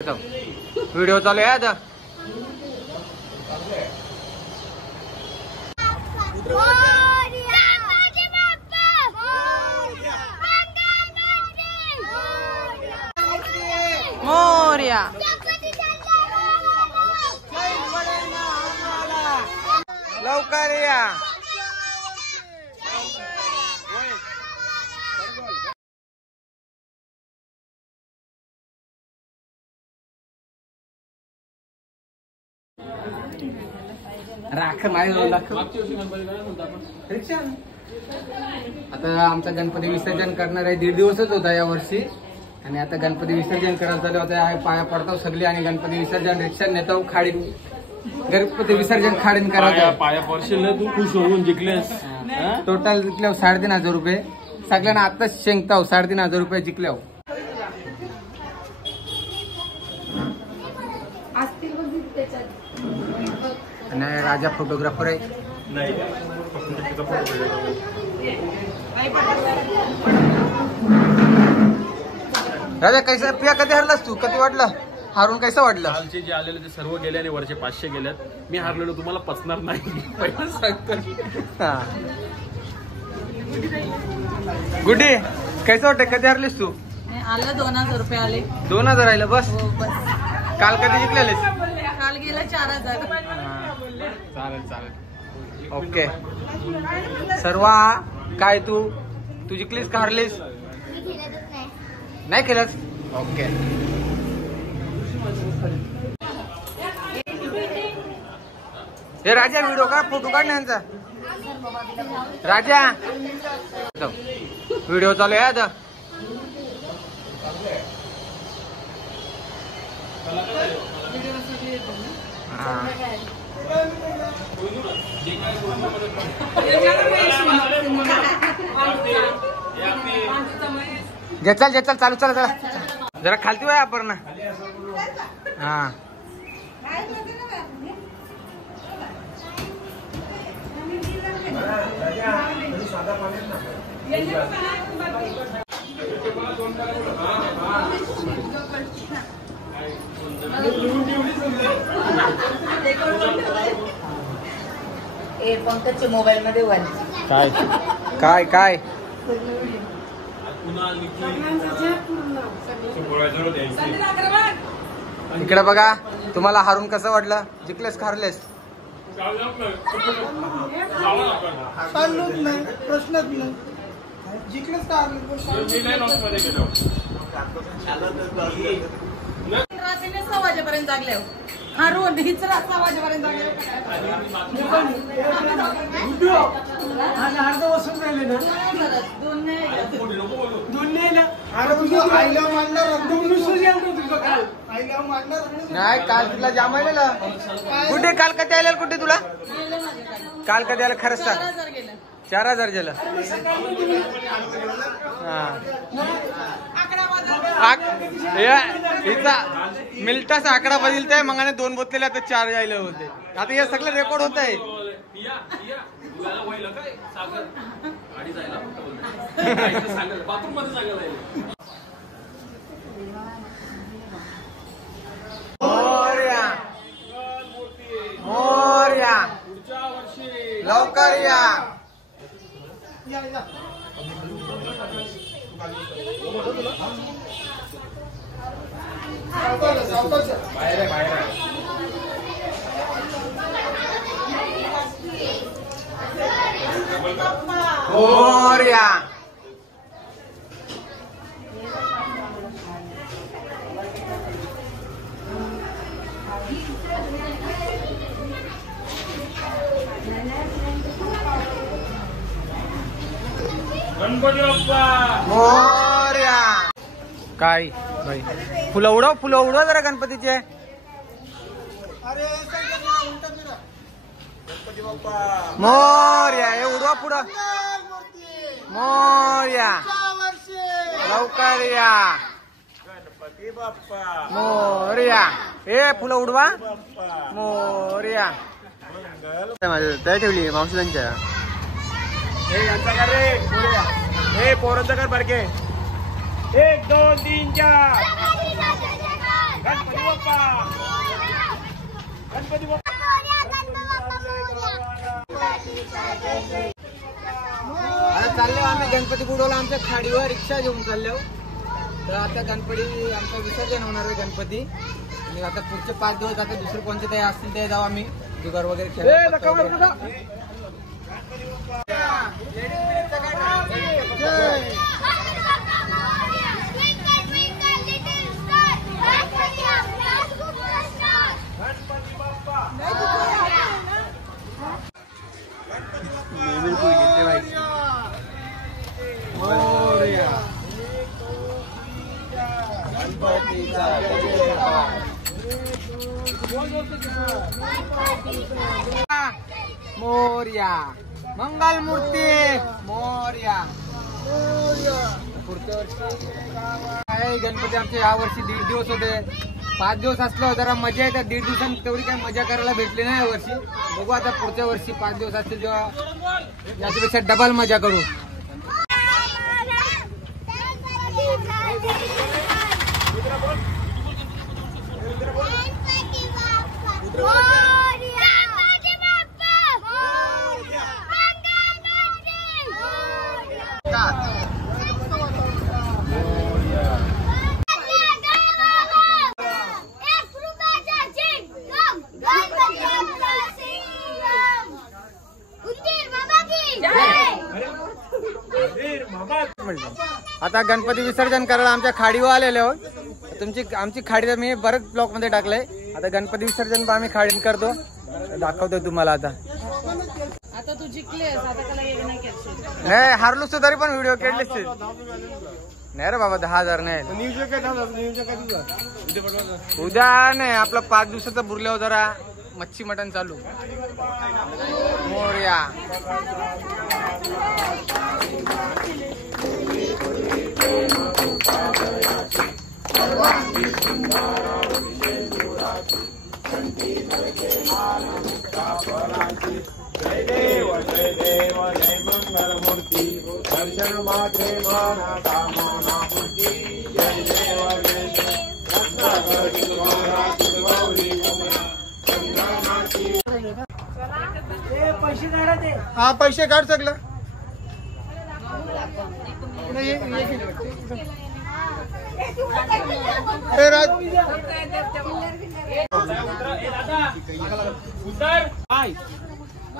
Video चालू आहे आता. मोरया लवकर या. राख आता आमचा गणपती विसर्जन करणार आहे. 1.5 दिवसच होता या वर्षी. आणि आता गणपती विसर्जन करायला चालू होता. पाया पडतो सगळी आणि गणपती विसर्जन रिक्षा नेतो खाडीन. गणपती विसर्जन खाडीन करायचं. पाया पडशील तू खुश होऊन जिंकलेस. टोटल जिंकल्यावर 3,500 रुपये. सगळ्यांना आताच शेंगताव 3,500 रुपये जिंकल्यावर. आणि राजा फोटोग्राफर आहे. राजा कैसा पिया कधी हरलास तू? कधी वाटलं हारून? कैसा वाटलं? कालचे जे आलेले ते सर्व गेले आणि वरचे 500 गेलेत. मी हारलेलो तुम्हाला पचणार नाही पहिलं सांगतो. गुड्डी कैसा वाटतं? कधी हरलीस तू? आलं 2,000 रुपये आले. 2,000 आलं बस. हो बस. काल कधी जिंकलेलेस? काल गेला 4,000. चालेल चालेल ओके. सर्वा काय तू जिंकलीस का हरलीस? नाही केलंच. ओके. हे राजा व्हिडिओ का फोटो काढ यांचा. राजा व्हिडिओ चालू आहे आता. चल चालू चला जरा खालती वय आपण ना. हा पंकजच्या मोबाईल मध्ये काय काय काय इकडे बघा. तुम्हाला हारून कसं वाटलं? जिंकलेस का हरलेस? प्रश्नच नाही. जिंकलेच का रात्रीने 6 वाजेपर्यंत जागले. हारून हीच 6 वाजेपर्यंत जागले. अर्ध वसून राहिले ना. 2 नाही ना. अरे तुझं आईला मांडणार आईला मांडणार नाही. काल तुला जामायला कुठे? काल कधी आलेल कुठे तुला? काल कधी आलं खरंच सांग. 4,000 गेलं. 4,000 गेलं. हिचा मिल्टाचा आकडा बदलताय. मगाने 2 बोतलेले आता 4 जायला होते. आता हे सगळं रेकॉर्ड होत आहे. मोरया मोरया लवकर या. मोरया गणपती बाप्पा मोरया. काय भाई फुलं उडव जरा गणपतीचे. मोरया हे उडवा पुढं. मोरया लवकर या. गणपती बाप्पा मोरया. हे फुलं उडवा. मोरया. त्या ठेवली मावशीलांच्या. पोरांचा कर बारके. 1 2 3 4 गणपती बाप्पा गणपती बाप्पा आता चाललो आम्ही गणपती बुडवला आमच्या खाडीवर रिक्षा घेऊन चाललो. तर आता गणपती आमचं विसर्जन होणार आहे गणपती. आणि आता पुढचे 5 दिवस आता दुसरे कोणते ते असतील ते जाऊ आम्ही जुगार वगैरे खेळायला. मोरया मंगल मूर्ती मोरया. पुढच्या वर्षी गणपती आमचे या वर्षी 1.5 दिवस होते. 5 दिवस असलं जरा मजा येतात. 1.5 दिवसांनी तेवढी काही मजा करायला भेटली नाही या वर्षी. बघू आता पुढच्या वर्षी 5 दिवस असतील तेव्हा याच्यापेक्षा डबल मजा करू. आता गणपती विसर्जन करायला आमच्या खाडीवर आलेले आहोत. आमची खाडी मी बरेच ब्लॉक मध्ये टाकलंय. आता गणपती विसर्जन आम्ही खाडीत करतो. दाखवतो तुम्हाला. आता तू जिंकलेस आता त्याला नाही हारलोस तरी पण व्हिडिओ केलेच नाही रे बाबा. 10,000 नाही. उद्या नाही आपलं 5 दिवसाचा बुरल्यावर जरा मच्छी मटण चालू. मोरया जय देव जय मंगल मूर्ती दर्शन मात्रे माना कामना पूर्ती. जय देव जय पैसे काढा ते. हा पैसे काढ सगळं.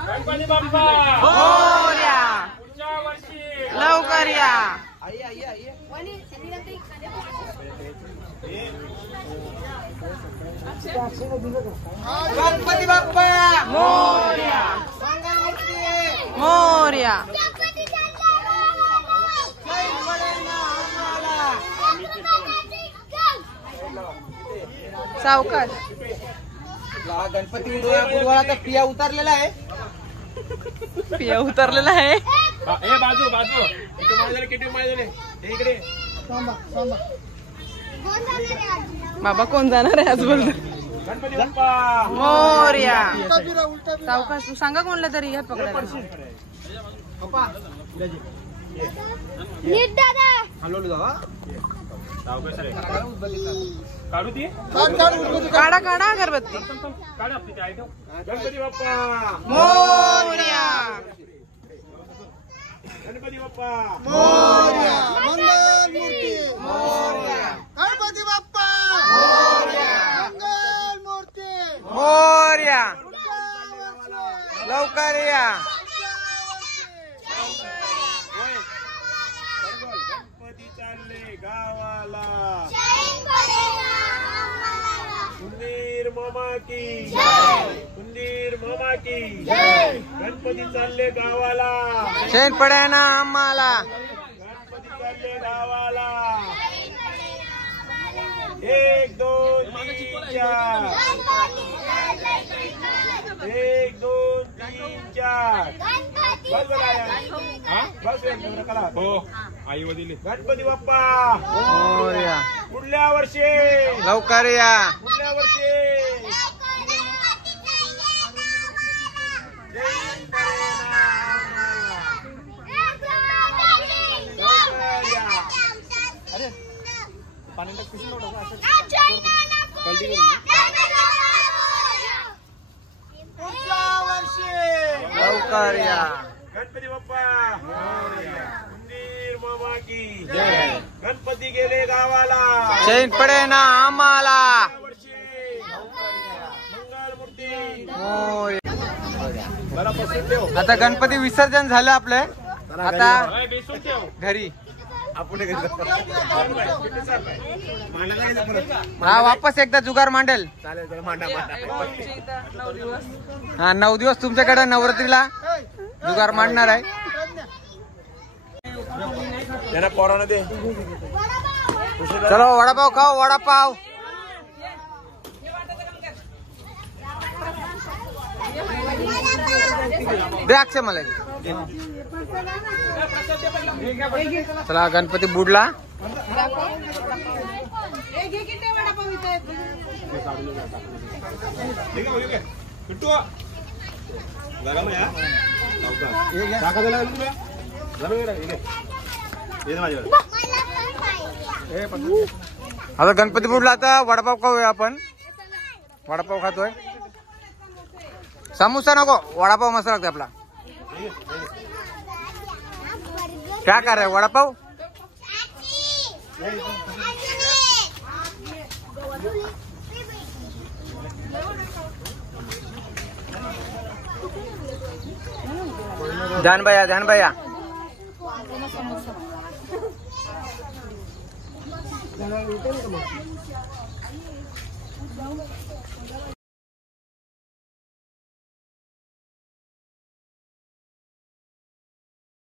गणपती बाप्पा लवकर या. गणपती बाप्पा मोरया मोरया. सावकाश. गणपती बुडवाळाचा पिया उतरलेला आहे. पिया उतरलेला आहे. ए बाजू बाजू किती माय झाले इकडे. बाबा कोण जाणार आहे आज बोलतो. गणपती बाप्पा मोरया. सावकाश तू सांगा कोणला तरी हे पकडायला. काढू ती काढा काढा अगरबत्ती. काढा आपली आयटम. गणपती बाप्पा मोरया गणपती बाप्पा मोरया मंगल मूर्ती मोरया गणपती बाप्पा मोरया मंगल मूर्ती मोरया. लवकर या. गणपती चालले गावाला. उंदीर मामा की उंदीर मामा की गणपती चालले गावाला. चैन पडे ना आम्हाला. गणपती चालले गावाला. 1 2 3 4 1 2 3 4 बस करा. हो आई वडील. गणपती बाप्पा मोरया पुढल्या वर्षी लवकर या. पुढल्या वर्षी. पाणी लवकर या. गणपती बाप्पा मंदिर मामा की जय. गणपती गेले गावाला चैन पडे ना आम्हाला. वर्षी मंगलमूर्ती. मोरया. जरा बसून ठेव. आता गणपती विसर्जन झालं आपलं. आता बेसून ठेव. घरी. आपण हा वापस एकदा जुगार मांडेल. चालेल मांडा मांडा. हा 9 दिवस तुमच्याकडे नवरात्रीला जुगार मांडणार आहे. त्यांना पोरानं दे. चलो वडापाव खाओ वडापाव. द्राक्ष मला. चला गणपती बुडला. आता गणपती बुडला. आता वडापाव खाऊया आपण. वडापाव खातोय. समोसा नको वडापाव मस्त लागते आपला. क्या कर रहे हैं वडापाव. ध्यान भैया.